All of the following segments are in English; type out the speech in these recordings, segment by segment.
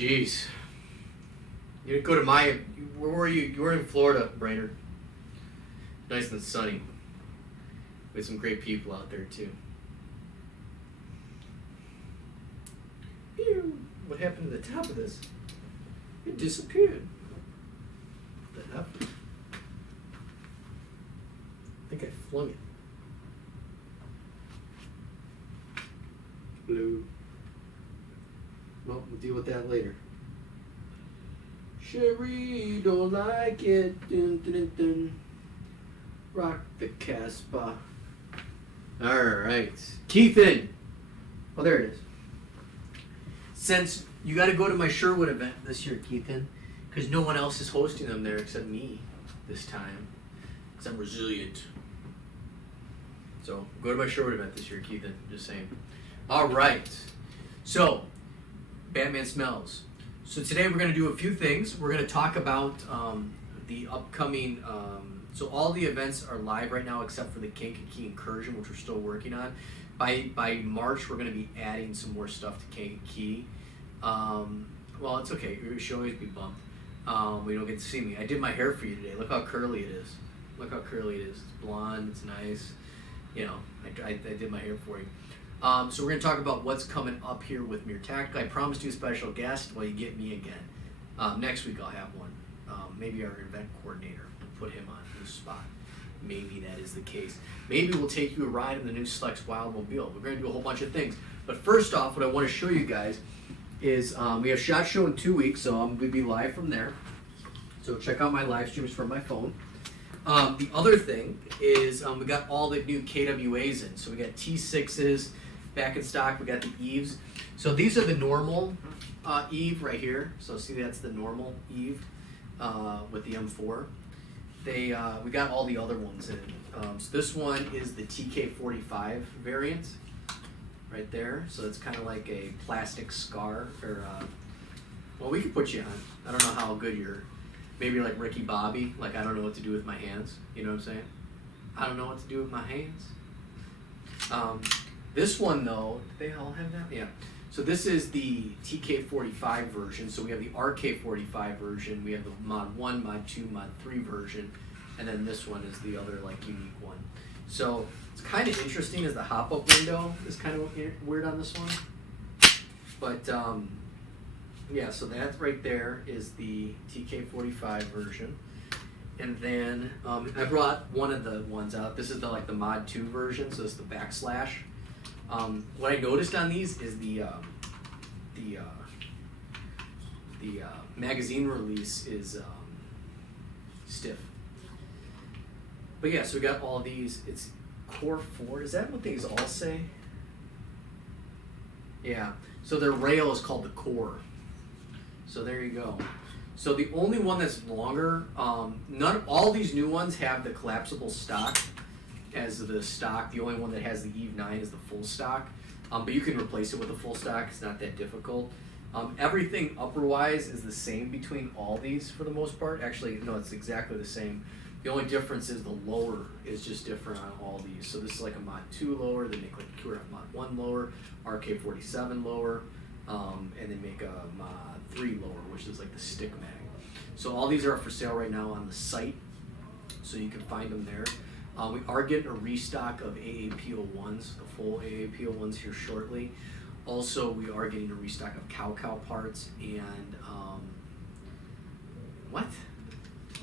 Jeez. You didn't go to where were you? You were in Florida, Brainerd. Nice and sunny. With some great people out there, too. Ew. What happened to the top of this? It disappeared. What the hell? I think I flung it. Blue. Well, we'll deal with that later. Sherry don't like it. Dun, dun, dun, dun. Rock the Casbah. Alright. Keithan! Oh, there it is. Since you got to go to my Sherwood event this year, Keithan, because no one else is hosting them there except me this time. Because I'm resilient. So, go to my Sherwood event this year, Keithan. Just saying. Alright. So, Batman Smells. So today we're going to do a few things. We're going to talk about the upcoming, so all the events are live right now except for the Kankakee Incursion, which we're still working on. By March, we're going to be adding some more stuff to Kankakee. Well, it's okay. It should always be bumped. We don't get to see me. I did my hair for you today. Look how curly it is. Look how curly it is. It's blonde. It's nice. You know, I did my hair for you. So we're going to talk about what's coming up here with Mere Tactical. I promised you a special guest. Well, you get me again. Next week I'll have one. Maybe our event coordinator. We'll put him on his spot. Maybe that is the case. Maybe we'll take you a ride in the new Slex Wildmobile. We're going to do a whole bunch of things. But first off, what I want to show you guys is we have SHOT Show in 2 weeks, so I'm going to be live from there. So check out my live streams from my phone. The other thing is we got all the new KWAs in. So we got T6s back in stock. We got the Eves. So these are the normal Eve right here. So see, that's the normal Eve with the M4. We got all the other ones in. So this one is the TK45 variant right there. So it's kind of like a plastic scar. Or well, we could put you on. I don't know how good you're. Maybe like Ricky Bobby, like I don't know what to do with my hands. You know what I'm saying? I don't know what to do with my hands. This one though, they all have that? Yeah. So this is the TK45 version. So we have the RK45 version. We have the Mod 1, Mod 2, Mod 3 version. And then this one is the other like unique one. So it's kind of interesting as the hop-up window is kind of weird on this one. But yeah, so that right there is the TK45 version. And then I brought one of the ones out. This is the Mod 2 version, so it's the backslash. What I noticed on these is the magazine release is stiff. But yeah, so we got all these. It's Core 4. Is that what these all say? Yeah. So their rail is called the Core. So there you go. So the only one that's longer, all these new ones have the collapsible stock as the stock. The only one that has the Eve 9 is the full stock. But you can replace it with a full stock. It's not that difficult. Everything upper-wise is the same between all these for the most part. Actually, no, it's exactly the same. The only difference is the lower is just different on all these. So this is like a Mod 2 lower. They make like a Mod 1 lower, RK47 lower, and they make a Mod 3 lower, which is like the stick mag. So all these are for sale right now on the site, so you can find them there. We are getting a restock of AAP01s, the full AAP01s here shortly. Also, we are getting a restock of Cow parts and what?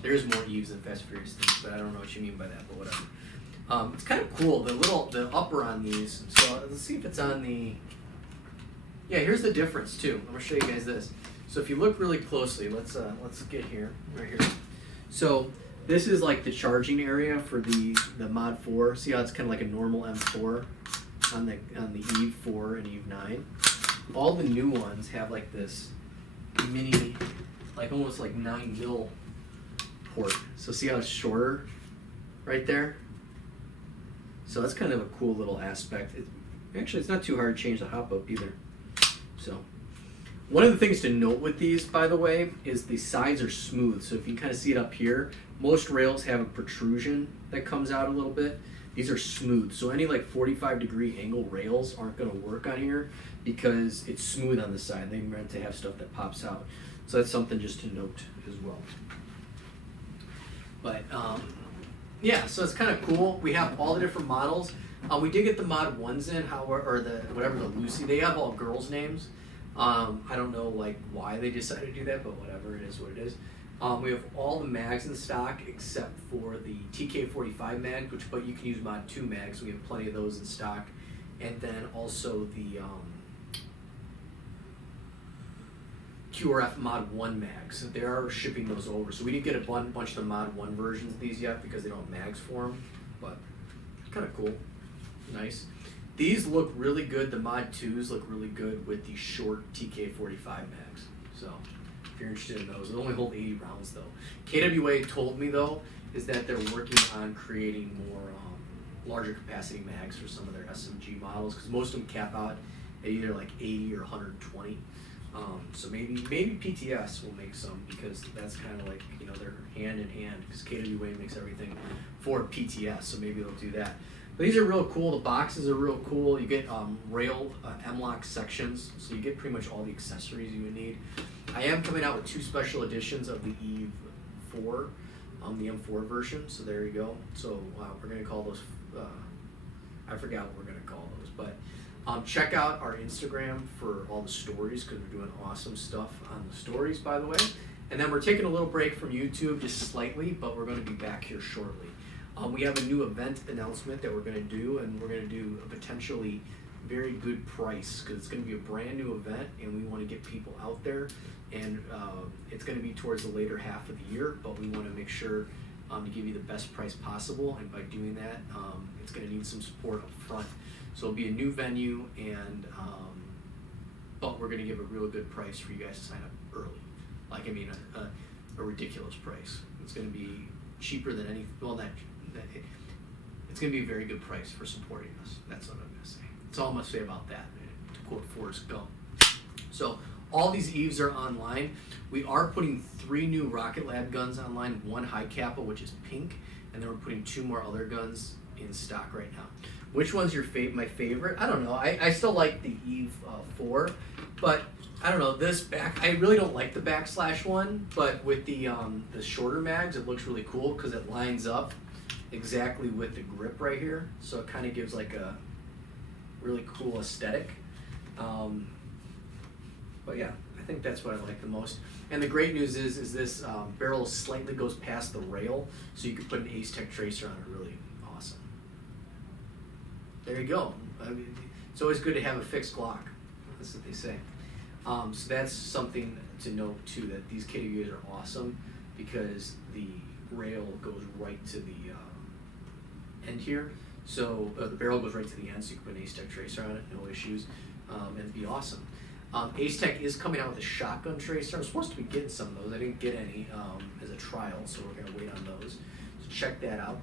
There's more Eves and Fast Furious things, but I don't know what you mean by that, but whatever. It's kind of cool, the upper on these. So let's see if it's on the. Yeah, here's the difference too. I'm gonna show you guys this. So if you look really closely, let's get here, right here. So this is like the charging area for the Mod 4. See how it's kind of like a normal M4 on the Eve 4 and Eve 9. All the new ones have like this mini, like almost like 9mm port. So see how it's shorter right there? So that's kind of a cool little aspect. Actually, it's not too hard to change the hop up either. So one of the things to note with these, by the way, is the sides are smooth. So if you kind of see it up here, most rails have a protrusion that comes out a little bit. these are smooth. So any like 45-degree angle rails aren't going to work on here because it's smooth on the side. They're meant to have stuff that pops out. So that's something just to note as well. But yeah, so it's kind of cool. We have all the different models. We did get the mod ones in, or the whatever, the Lucy. They have all girls' names. I don't know like why they decided to do that, but whatever, it is what it is. We have all the mags in stock except for the TK45 mag, but you can use mod 2 mags. We have plenty of those in stock, and then also the QRF mod 1 mags. They are shipping those over, so we didn't get a bunch of the mod 1 versions of these yet because they don't have mags for them, but kind of cool, nice. These look really good. The mod 2s look really good with the short TK45 mags. So if you're interested in those, they only hold 80 rounds though. KWA told me though is that they're working on creating more larger capacity mags for some of their SMG models because most of them cap out at either like 80 or 120. So maybe PTS will make some because that's kind of like, you know, they're hand in hand because KWA makes everything for PTS, so maybe they'll do that. But these are real cool. The boxes are real cool. You get railed M-lock sections, so you get pretty much all the accessories you would need. I am coming out with 2 special editions of the Eve 4, the M4 version, so there you go. So we're going to call those, I forgot what we're going to call those, but check out our Instagram for all the stories because we're doing awesome stuff on the stories, by the way. And then we're taking a little break from YouTube, just slightly, but we're going to be back here shortly. We have a new event announcement that we're going to do, and we're going to do a potentially very good price because it's going to be a brand new event, and we want to get people out there. And it's going to be towards the later half of the year, but we want to make sure to give you the best price possible. And by doing that, it's going to need some support up front. So it'll be a new venue, and but we're going to give a real good price for you guys to sign up early. Like, I mean, a ridiculous price. It's going to be cheaper than any. Well, it's going to be a very good price for supporting us. That's what I'm going to say. That's all I'm going to say about that, to quote Forrest Gump. So all these Eves are online. We are putting 3 new Rocket Lab guns online, 1 high Kappa, which is pink, and then we're putting 2 more other guns in stock right now. Which one's my favorite? I don't know. I still like the Eve 4, but I don't know, I really don't like the backslash one, but with the shorter mags, it looks really cool because it lines up exactly with the grip right here, so it kind of gives like a really cool aesthetic. But yeah, I think that's what I like the most. And the great news is this barrel slightly goes past the rail, so you can put an Ace Tech tracer on it. Really awesome. There you go. I mean, it's always good to have a fixed Glock. That's what they say. So that's something to note too, that these KWAs are awesome because the rail goes right to the end here. So the barrel goes right to the end, so you can put an Ace Tech tracer on it, no issues, and it'd be awesome. Ace Tech is coming out with a shotgun tracer. I'm supposed to be getting some of those. I didn't get any as a trial, so we're going to wait on those. So check that out.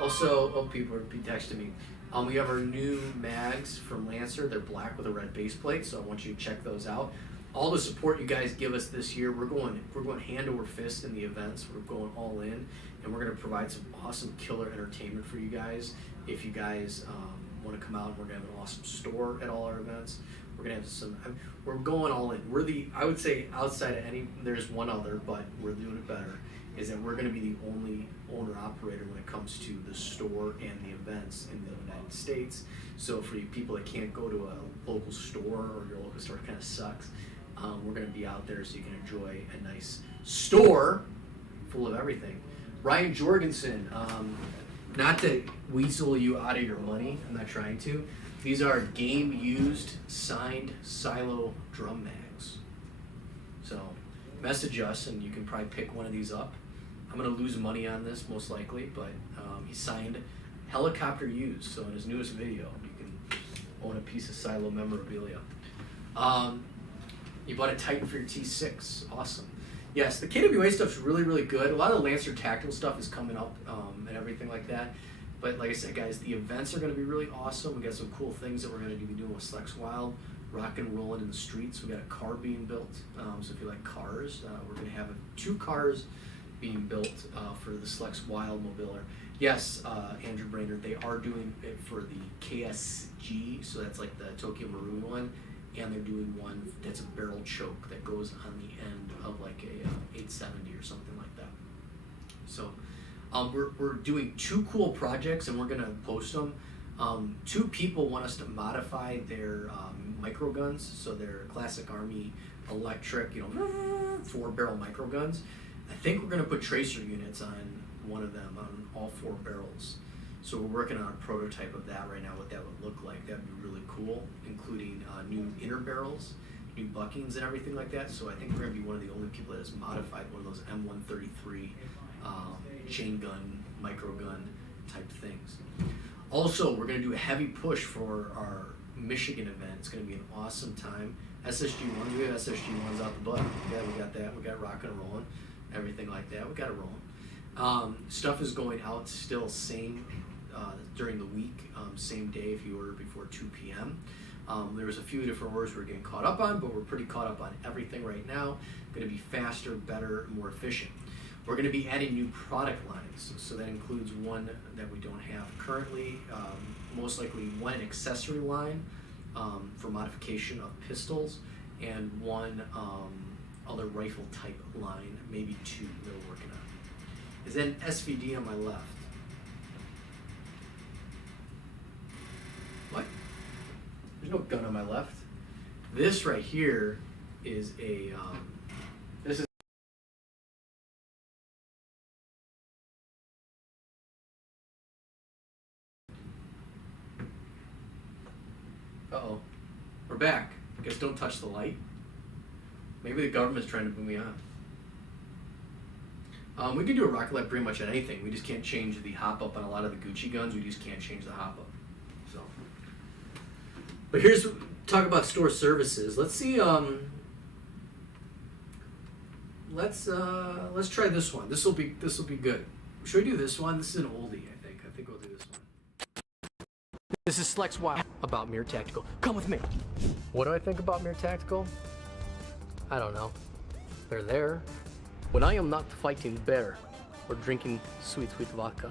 Also, people are texting me. We have our new mags from Lancer. They're black with a red base plate, so I want you to check those out. All the support you guys give us this year, we're going hand over fist in the events. We're going all in, and we're going to provide some awesome killer entertainment for you guys. If you guys want to come out, we're going to have an awesome store at all our events. We're going to have we're going all in. I would say outside of there's one other, but we're doing it better, is that we're going to be the only owner-operator when it comes to the store and the events in the United States. So for you people that can't go to a local store, or your local store kind of sucks, we're going to be out there so you can enjoy a nice store full of everything. Ryan Jorgensen, not to weasel you out of your money, I'm not trying to. These are game-used, signed silo drum mags. So message us and you can probably pick one of these up. I'm going to lose money on this most likely, but he signed helicopter used. So in his newest video, you can own a piece of silo memorabilia. You bought a Titan for your T6. Awesome. Yes, the KWA stuff's really, really good. A lot of the Lancer tactical stuff is coming up and everything like that. But like I said, guys, the events are going to be really awesome. We got some cool things that we're going to be doing with Slex Wild, rock and rolling in the streets. We got a car being built. So if you like cars, we're going to have 2 cars being built for the Slex Wild Mobiler. Yes, Andrew Brainerd, they are doing it for the KSG, so that's like the Tokyo Maroon one, and they're doing one that's a barrel choke that goes on the end of like a 870 or something like that. So we're doing 2 cool projects, and we're going to post them. 2 people want us to modify their micro guns, so their classic Army electric, 4-barrel micro guns. I think we're going to put tracer units on one of them, on all 4 barrels. So we're working on a prototype of that right now, what that would look like. That'd be really cool, including new inner barrels, new buckings and everything like that. So I think we're going to be one of the only people that has modified one of those M133 chain gun, micro gun type things. Also, we're going to do a heavy push for our Michigan event. It's going to be an awesome time. SSG1s, we have SSG1s out the butt. Yeah, we got that. We got rocking and rolling, everything like that. We got it rolling. Stuff is going out still during the week, same day if you order before 2 p.m. There was a few different orders we're getting caught up on, but we're pretty caught up on everything right now. Going to be faster, better, more efficient. We're going to be adding new product lines, so that includes one that we don't have currently, most likely one accessory line for modification of pistols, and one other rifle type line, maybe 2 that we're working on. Is that an SVD on my left? What? There's no gun on my left. This right here is a, this is uh-oh, we're back. I guess don't touch the light. Maybe the government's trying to put me on. We can do a rocket light pretty much on anything. We just can't change the hop up on a lot of the Gucci guns. We just can't change the hop up. So, but here's talk about store services. Let's see. Let's try this one. This will be good. Should we do this one? This is an oldie. I think we'll do this one. This is Slex Wild about Mir Tactical. Come with me. What do I think about Mir Tactical? I don't know. They're there. When I am not fighting bear or drinking sweet vodka,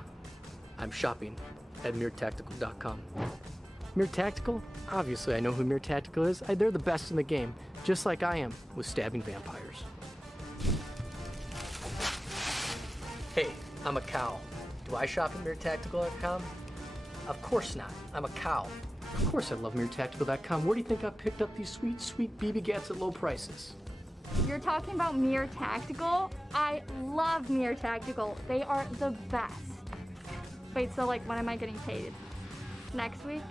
I'm shopping at MirTactical.com. Mir Tactical? Obviously I know who Mir Tactical is. They're the best in the game, just like I am with stabbing vampires. Hey, I'm a cow. Do I shop at MirTactical.com? Of course not. I'm a cow. Of course I love MirTactical.com. Where do you think I picked up these sweet BB Gats at low prices? You're talking about Mir Tactical? I love Mir Tactical. They are the best. Wait, so like when am I getting paid? Next week?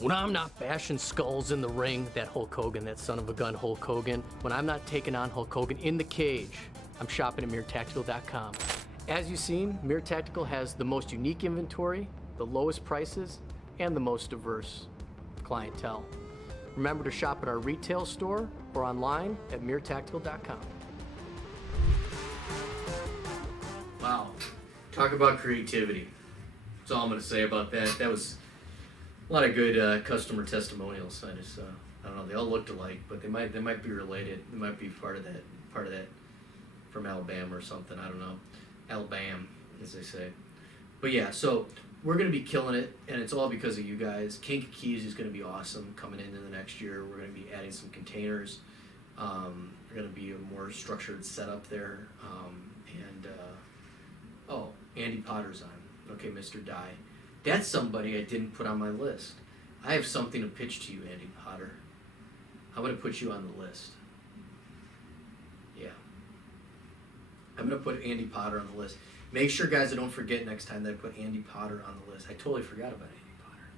When I'm not bashing skulls in the ring, that Hulk Hogan, that son of a gun Hulk Hogan, when I'm not taking on Hulk Hogan in the cage, I'm shopping at MirTactical.com. As you've seen, Mir Tactical has the most unique inventory, the lowest prices, and the most diverse clientele. Remember to shop at our retail store or online at MirTactical.com. Wow. Talk about creativity. That's all I'm going to say about that. That was a lot of good customer testimonials. I don't know, they all looked alike, but they might be related. They might be part of that from Alabama or something. I don't know. Alabama, as they say. But yeah, so we're going to be killing it, and it's all because of you guys. Kinky Keys is going to be awesome coming into the next year. We're going to be adding some containers. We're going to be a more structured setup there. Andy Potter's on. Okay, Mr. Dye. That's somebody I didn't put on my list. I have something to pitch to you, Andy Potter. I'm going to put you on the list. Yeah. I'm going to put Andy Potter on the list. Make sure, guys, I don't forget next time that I put Andy Potter on the list. I totally forgot about Andy Potter.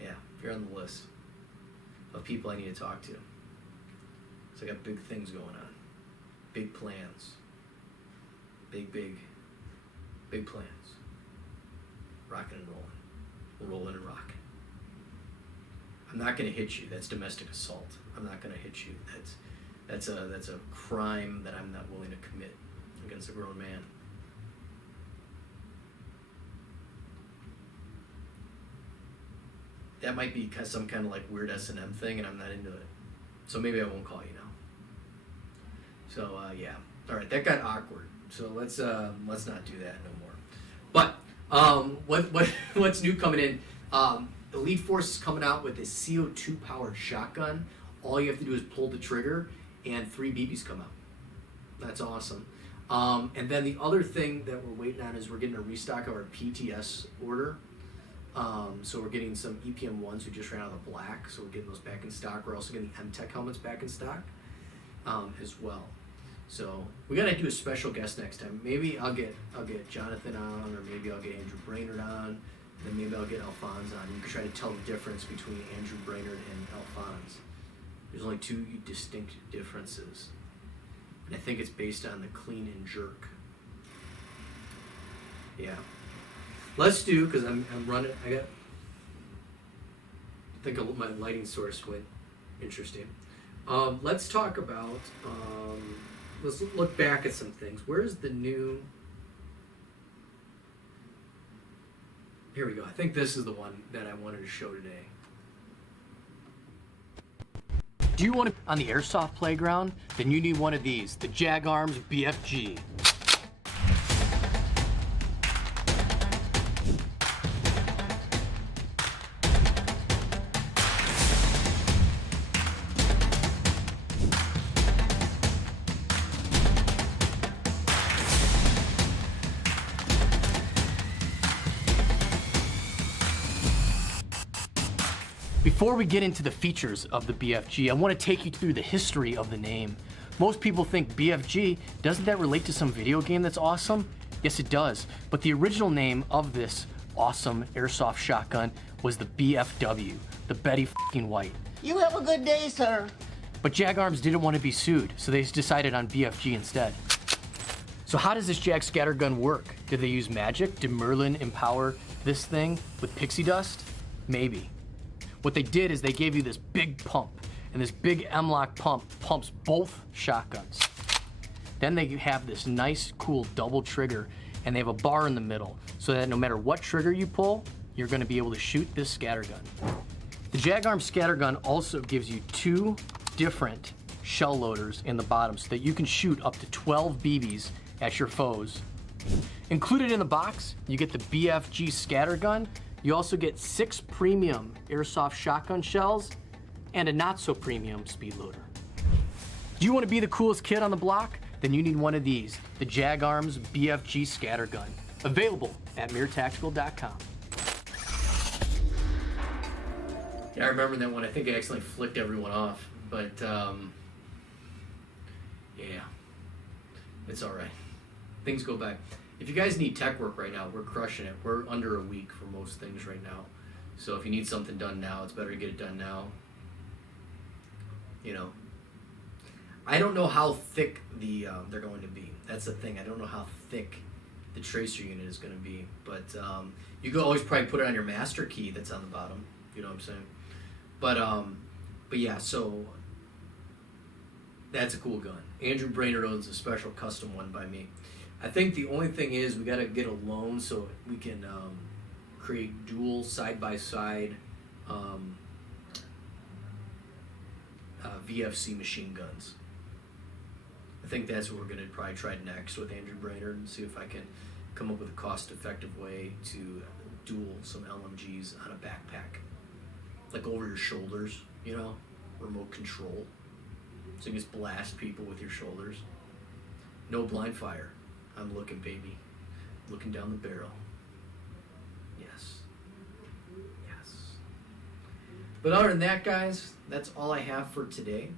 Yeah, if you're on the list of people I need to talk to. So I got big things going on. Big plans. Big plans. Rocking and rolling. Rolling and rocking. I'm not going to hit you. That's domestic assault. I'm not going to hit you. That's a crime that I'm not willing to commit against a grown man. That might be some kind of like weird S&M thing, and I'm not into it. So maybe I won't call you now. So yeah. All right, that got awkward. So let's not do that no more. But what's new coming in? Elite Force is coming out with a CO2 powered shotgun. All you have to do is pull the trigger, and 3 BBs come out. That's awesome. And then the other thing that we're waiting on is we're getting a restock of our PTS order. So we're getting some EPM ones. We just ran out of the black, so we're getting those back in stock. We're also getting the M-Tech helmets back in stock as well. So we gotta do a special guest next time. Maybe I'll get Jonathan on, or maybe I'll get Andrew Brainerd on. Then maybe I'll get Alphonse on. You can try to tell the difference between Andrew Brainerd and Alphonse. There's only 2 distinct differences. And I think it's based on the clean and jerk. Yeah. Let's do, because I'm running, I think my lighting source went interesting. Let's talk about, let's look back at some things. Where's the new, here we go. I think this is the one that I wanted to show today. Do you want to on the airsoft playground? Then you need one of these, the Jag Arms BFG. Before we get into the features of the BFG, I want to take you through the history of the name. Most people think BFG, doesn't that relate to some video game that's awesome? Yes, it does. But the original name of this awesome airsoft shotgun was the BFW, the Betty f***ing White. You have a good day, sir. But Jag Arms didn't want to be sued, so they decided on BFG instead. So how does this Jag scattergun work? Did they use magic? Did Merlin empower this thing with pixie dust? Maybe. What they did is they gave you this big pump, and this big M-LOK pump pumps both shotguns. Then they have this nice, cool double trigger, and they have a bar in the middle, so that no matter what trigger you pull, you're gonna be able to shoot this scattergun. The Jag Arms scattergun also gives you 2 different shell loaders in the bottom, so that you can shoot up to 12 BBs at your foes. Included in the box, you get the BFG scattergun. You also get 6 premium airsoft shotgun shells and a not so premium speed loader. Do you want to be the coolest kid on the block? Then you need one of these, the Jag Arms BFG scattergun. Available at MirrorTactical.com. Yeah, I remember that one. I think I accidentally flicked everyone off, but yeah, it's all right. Things go by. If you guys need tech work right now, we're crushing it. We're under a week for most things right now. So if you need something done now, it's better to get it done now. You know, I don't know how thick they're going to be. That's the thing. I don't know how thick the tracer unit is going to be. But you can always probably put it on your master key that's on the bottom. You know what I'm saying? But yeah, so that's a cool gun. Andrew Brainerd owns a special custom one by me. I think the only thing is we got to get a loan so we can create dual side-by-side VFC machine guns. I think that's what we're going to probably try next with Andrew Brainerd and see if I can come up with a cost-effective way to duel some LMGs on a backpack. Like over your shoulders, you know, remote control. So you can just blast people with your shoulders. No blind fire. I'm looking, baby. Looking down the barrel. Yes. Yes. But other than that, guys, that's all I have for today.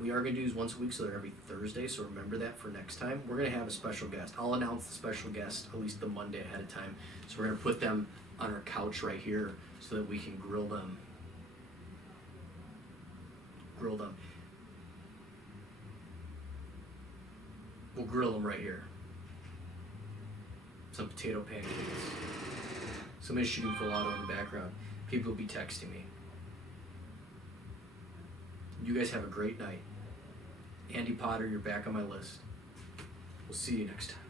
We are going to do these once a week, so they're every Thursday, so remember that for next time. We're going to have a special guest. I'll announce the special guest at least the Monday ahead of time. So we're going to put them on our couch right here so that we can grill them. Grill them. We'll grill them right here. Some potato pancakes. Somebody's shooting full auto in the background. People will be texting me. You guys have a great night. Andy Potter, you're back on my list. We'll see you next time.